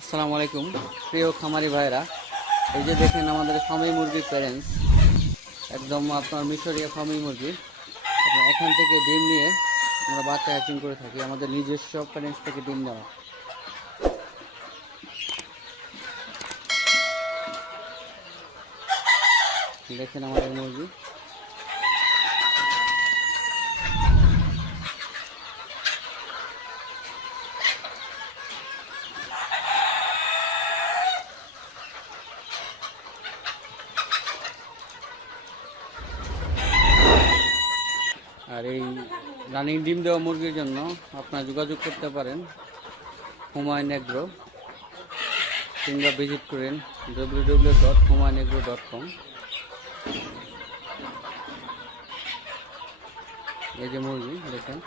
আসসালামু আলাইকুম প্রিয় খামারি ভাইরা, এই যে দেখেন আমাদের ফার্মি মুরগির প্যারেন্টস, একদম আপনার মিশরীয় ফার্মি মুরগি। আপনার এখান থেকে ডিম নিয়ে আমরা বাচ্চা হ্যাচিং করে থাকি, আমাদের নিজস্ব প্যারেন্টস থেকে ডিম নেওয়া। দেখেন আমাদের মুরগি। আর এই রানিং ডিম দেওয়া মুরগির জন্য আপনারা যোগাযোগ করতে পারেন হুমায়ুন এগ্রো, কিংবা ভিজিট করেন www.humayunagro.com। এই যে মুরগি দেখেন।